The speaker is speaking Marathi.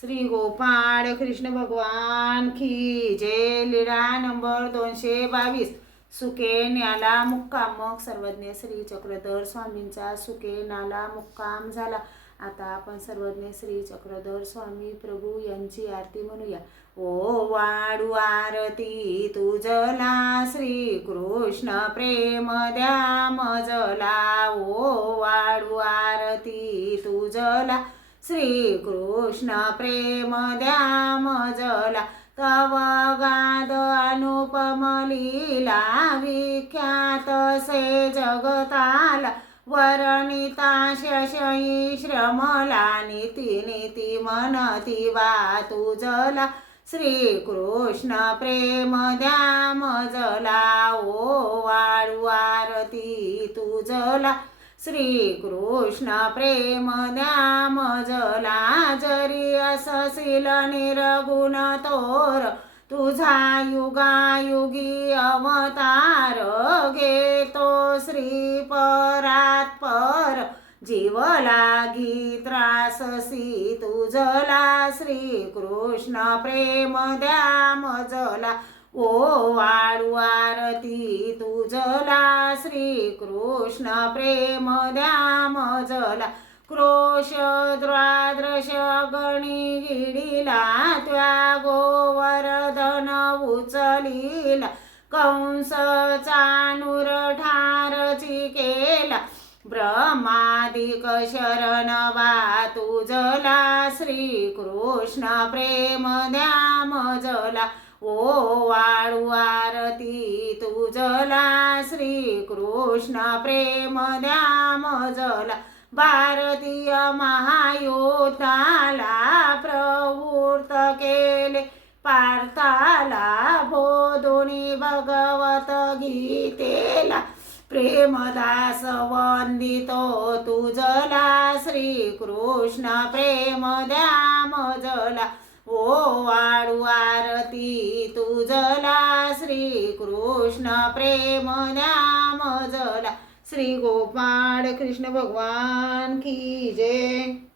श्री गोपाळ कृष्ण भगवान की जय। लीळा नंबर 222। सुके न्याला मुक्काम। मग सर्वज्ञ श्री चक्रधर स्वामींचा सुके नाला मुक्काम झाला। आता आपण सर्वज्ञ श्री चक्रधर स्वामी प्रभू यांची आरती म्हणूया। ओ वाढू आरती तुझला श्री कृष्ण प्रेम द्या मजला। ओ वाढू आरती तुझला श्री कृष्ण प्रेम द्या मजला। तव गाद अनुपम लीला विख्यात से जगताला। वर्णिता शशयी श्रमला नीती नीती मनती वा तुझला। श्री कृष्ण प्रेम द्या मजला। ओ वाढू आरती तुझला श्री कृष्ण प्रेम द्या मजला। जरी असशील निर्गुण थोर तुझा युगायुगी अवतार। घेतो श्री परात पर जीव लागी त्राससी तुझला। श्री कृष्ण प्रेम द्या मजला। ओ वाढू आरती तुझला श्री कृष्ण प्रेम द्या मजला। क्रोश द्वादश गणी गिडीला त्या गोवर्धन उचलीला। कंस चाणूर ठारची केला ब्रह्मादिक शरण वा तुझला। श्री कृष्ण प्रेम द्या मजला। ओ वाढू आरती तुझला श्री कृष्ण प्रेम द्या मजला। भारतीय महायोद्धाला प्रवृत्त केले पार्थाला। बोधुनी भगवत गीतेला प्रेमदास वंदितो तुझला। श्री कृष्ण प्रेम द्या मजला। ओ वाढू आरती तुझला श्री कृष्ण प्रेम द्या मजला। श्री गोपाळ कृष्ण भगवान की जय।